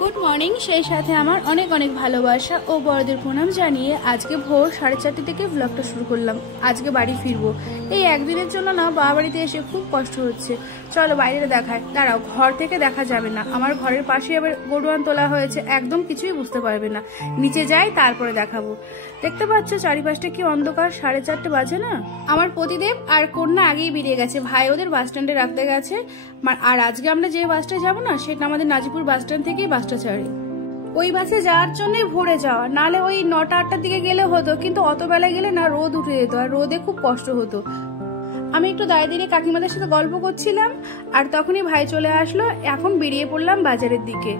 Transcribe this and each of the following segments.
Good morning, সেই সাথে আমার অনেক অনেক ভালোবাসা ও বড়দের প্রণাম জানিয়ে আজকে ভোর 4:30 থেকে ব্লগটা শুরু করলাম। আজকে বাড়ি ফিরবো। এই একদিনের জন্য না বাবা বাড়িতে এসে খুব কষ্ট হচ্ছে। চলো বাইরে দেখায়। দাঁড়াও, ঘর থেকে দেখা যাবে না, আমার ঘরের পাশে আবার গরুয়ান তোলা হয়েছে, একদম কিছুই বুঝতে পারবে না। নিচে যাই, তারপরে দেখাবো। দেখতে পাচ্ছ চারিপাশটা কি অন্ধকার, 4:30 বাজে না। আমার পতিদেব আর কন্যা আগেই বেরিয়ে গেছে, ভাই ওদের বাস স্ট্যান্ডে রাখতে গেছে। আর আজকে আমরা যে বাসটায় যাবো না, সেটা আমাদের নাজিপুর বাস স্ট্যান্ড থেকেই বাসটা ছাড়ে। ওই বাসে যাওয়ার জন্যই ভোরে যাওয়া, নালে ওই 9টা-8টার দিকে গেলে হতো, কিন্তু অত বেলা গেলে না রোদ উঠে যেত, আর রোদে খুব কষ্ট হতো। আমি একটু দাঁড়িয়ে দাঁড়িয়ে কাকিমাদের সাথে গল্প করছিলাম, আর তখনই ভাই চলে আসলো। এখন বেরিয়ে পড়লাম বাজারের দিকে।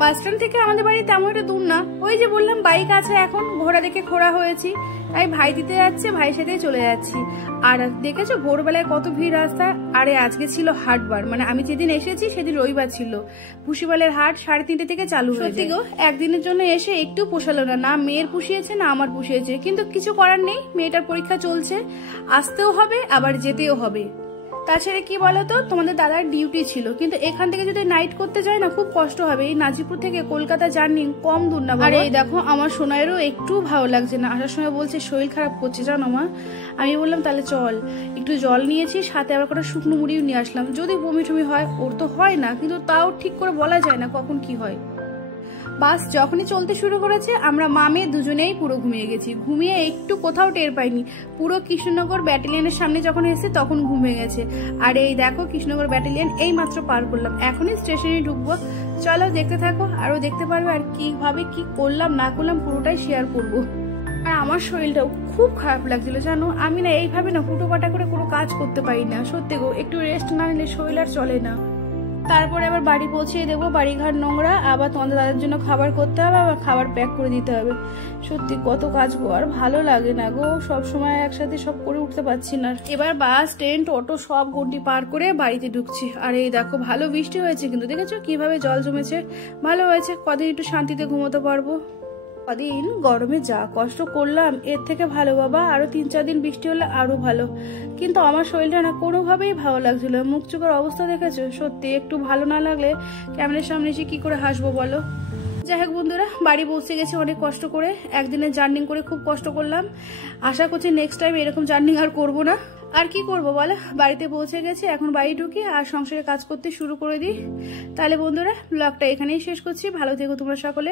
বাস স্ট্যান্ড থেকে আমাদের বাড়ি তেমন একটা দূর না, ওই যে বললাম বাইক আছে, এখন ঘোড়া দেখে খোড়া হয়েছি, তাই ভাই দিতে যাচ্ছে, ভাইয়ের সাথেই চলে যাচ্ছি। আর দেখেছো ভোরবেলায় কত ভিড় রাস্তায়। আরে আজকে ছিল হাটবার, মানে আমি যেদিন এসেছি সেদিন রবিবার ছিল। ভুসিবালের হাট 3:30 থেকে চালু হয়েছে। সত্যি গো, একদিনের জন্য এসে একটু পোষালো না, না মেয়ের পুষিয়েছে না আমার পুষিয়েছে, কিন্তু কিছু করার নেই, মেয়েটার পরীক্ষা চলছে, আসতেও হবে আবার যেতেও হবে। তাছাড়া কি বলতো, তোমাদের দাদার ডিউটি ছিল, কিন্তু এখান থেকে যদি নাইট করতে যায় না খুব কষ্ট হবে। এই নাজিপুর থেকে কলকাতা জার্নি কম দূর না। আর এই দেখো আমার সোনাইয়েরও একটু ভালো লাগছে না, আসার সময় বলছে শরীর খারাপ করছে জানো মা। আমি বললাম তাহলে চল, একটু জল নিয়েছি, সাথে আবার কটা শুকনো মুড়িও নিয়ে আসলাম, যদি বমি টমি হয়। ওর তো হয় না, কিন্তু তাও ঠিক করে বলা যায় না কখন কি হয়। বাস যখনই চলতে শুরু করেছে, আমরা মামে দুজনেই পুরো ঘুমিয়ে গেছি। ঘুমিয়ে একটু কোথাও টের পাইনি, পুরো কৃষ্ণনগর ব্যাটালিয়নের সামনে যখন এসেছে তখন ঘুমিয়ে গেছে। আর এই দেখো কৃষ্ণনগর ব্যাটালিয়ন এই মাত্র পার করলাম, এখনই স্টেশনে ঢুকবো। চলো দেখতে থাকো, আরো দেখতে পারবে, আর কিভাবে কি করলাম না করলাম পুরোটাই শেয়ার করবো। আর আমার শরীরটাও খুব খারাপ লাগছিল জানো, আমি না এইভাবে না হুটোপাটা করে কোনো কাজ করতে পারি না। সত্যি গো, একটু রেস্ট না নিলে শরীর আর চলে না। তারপরে আবার বাড়ি পৌঁছিয়ে দেবো, বাড়িঘর নোংরা, আবার তোমাদের দাদার জন্য খাবার করতে হবে, আবার খাবার প্যাক করে দিতে হবে। সত্যি কত কাজ গো, আর ভালো লাগে না গো, সব সময় একসাথে সব করে উঠতে পারছি না। এবার বাস ট্রেন টোটো সব গন্ডি পার করে বাড়িতে ঢুকছি। আর এই দেখো ভালো বৃষ্টি হয়েছে, কিন্তু দেখেছো কিভাবে জল জমেছে। ভালো হয়েছে, কদিন একটু শান্তিতে ঘুমোতে পারবো। কদিন গরমে যা কষ্ট করলাম, এর থেকে ভালো বাবা আরো 3-4 দিন বৃষ্টি হলে আরো ভালো। কিন্তু আমার শরীরটা না কোনোভাবেই ভালো লাগছিল। মুখ চোখের অবস্থা দেখেছো, সত্যি একটু ভালো না লাগলে ক্যামেরার সামনে এসে কি করে হাসবো বলো। যাই হোক বন্ধুরা, বাড়ি পৌঁছে গেছি অনেক কষ্ট করে, একদিনের জার্নি করে খুব কষ্ট করলাম। আশা করছি নেক্সট টাইম এরকম জার্নি আর করবো না। আর কি করবো বলো, বাড়িতে পৌঁছে গেছি, এখন বাড়ি ঢুকি আর সংসারে কাজ করতে শুরু করে দিই। তাহলে বন্ধুরা ব্লগটা এখানেই শেষ করছি, ভালো থেকো তোমরা সকলে।